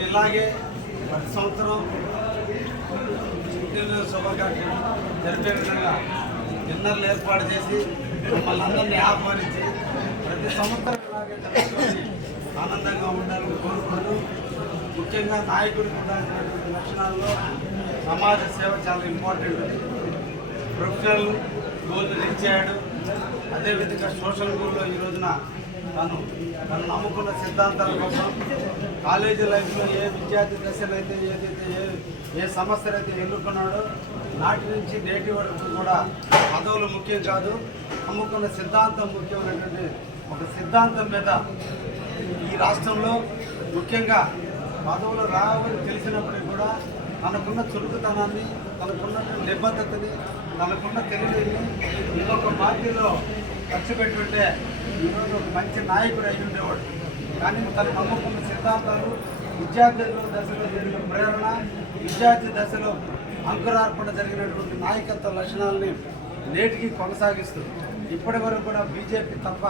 నేను ఇలాగే ప్రతి సంవత్సరం పుట్టినరోజు శుభాకాంక్షలు జరిపే విధంగా డిన్నర్లు ఏర్పాటు చేసి మమ్మల్ని అందరినీ ఆహ్వానించి ప్రతి సంవత్సరం ఇలాగే ఆనందంగా ఉండాలని కోరుకుంటూ ముఖ్యంగా నాయకుడికి ఉండాల్సినటువంటి లక్షణాల్లో సమాజ సేవ చాలా ఇంపార్టెంట్. ప్రొఫెషనల్ గోల్ రీచ్ అయ్యాడు అదేవిధంగా సోషల్ గోల్లో ఈ రోజున తను తను నమ్ముకున్న సిద్ధాంతాల కోసం కాలేజీ లైఫ్లో ఏ విద్యార్థి దశలు అయితే ఏదైతే ఏ ఏ సమస్యలు అయితే ఎన్నుకున్నాడో నాటి నుంచి నేటి వరకు కూడా పదవులు ముఖ్యం కాదు నమ్ముకున్న సిద్ధాంతం ముఖ్యమైనటువంటి ఒక సిద్ధాంతం మీద ఈ రాష్ట్రంలో ముఖ్యంగా పదవులు రావని తెలిసినప్పటికీ కూడా తనకున్న చురుకుతనాన్ని తనకున్న నిబద్ధతని తనకున్న తెలివిని ఇంకొక పార్టీలో ఖర్చు పెట్టుంటే ఈరోజు ఒక మంచి నాయకుడు అయి ఉండేవాడు. కానీ తన నమ్ముకున్న సిద్ధాంతాలు విద్యార్థుల దశలో జరిగిన ప్రేరణ విద్యార్థి దశలో అంకురార్పణ జరిగినటువంటి నాయకత్వ లక్షణాలని నేటికి కొనసాగిస్తూ ఇప్పటి వరకు కూడా బీజేపీ తప్ప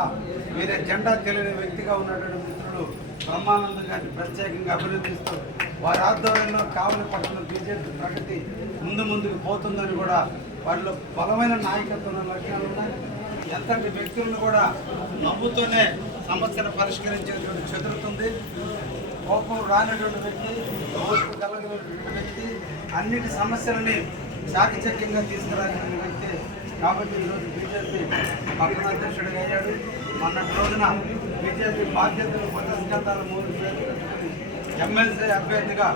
వేరే జెండా తెలియని వ్యక్తిగా ఉన్నటువంటి మిత్రుడు బ్రహ్మానందం గారిని ప్రత్యేకంగా అభినందిస్తూ వారి ఆధ్వర్యంలో కావలి పట్టణ బీజేపీ ప్రగతి ముందు ముందుకు పోతుందని కూడా వారిలో బలమైన నాయకత్వం లక్షణాలు ఉన్నాయి. ఎంతటి వ్యక్తులను కూడా నమ్ముతూనే సమస్యను పరిష్కరించేటువంటి చెదురుతుంది కోపం రానటువంటి వ్యక్తి ఓర్పు కలగలిగినటువంటి వ్యక్తి అన్నిటి సమస్యలని చాకచక్యంగా తీసుకురాగిన వ్యక్తి. కాబట్టి ఈరోజు బీజేపీ పట్టణ అధ్యక్షుడిగా అయ్యాడు. మొన్నటి రోజున బీజేపీ బాధ్యతలు కొత్త సిద్ధాంతాల మూడు ఎమ్మెల్సీ అభ్యర్థిగా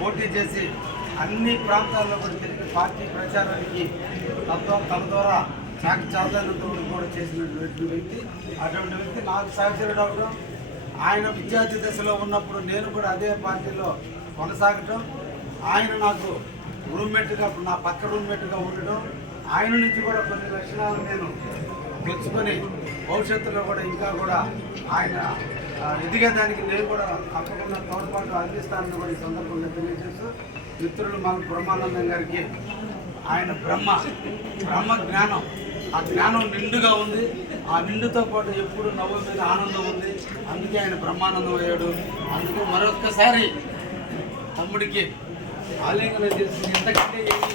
పోటీ చేసి అన్ని ప్రాంతాల్లో కూడా తిరిగి పార్టీ ప్రచారానికి తత్వం తన ద్వారా నాకు చాలనంత కూడా చేసినటువంటి వ్యక్తి అటువంటి వ్యక్తి నాకు సహచరుడు అవడం ఆయన విద్యార్థి దశలో ఉన్నప్పుడు నేను కూడా అదే పార్టీలో కొనసాగటం ఆయన నాకు రూమ్మేట్గా నా పక్క రూమ్మేట్గా ఉండడం ఆయన నుంచి కూడా కొన్ని లక్షణాలు నేను తెచ్చుకొని భవిష్యత్తులో కూడా ఇంకా కూడా ఆయన ఎదిగేదానికి నేను కూడా తప్పకుండా తోడ్పాటు అందిస్తానని కూడా ఈ సందర్భంగా తెలియజేస్తూ మిత్రులు మన బ్రహ్మానందం గారికి ఆయన బ్రహ్మ బ్రహ్మ జ్ఞానం ఆ జ్ఞానం నిండుగా ఉంది. ఆ నిండుతో పాటు ఎప్పుడు నవ్వు మీద ఆనందం ఉంది. అందుకే ఆయన బ్రహ్మానందం అయ్యాడు. అందుకే మరొక్కసారి తమ్ముడికి ఆలింగనం చేసి ఎంతకంటే ఏమీ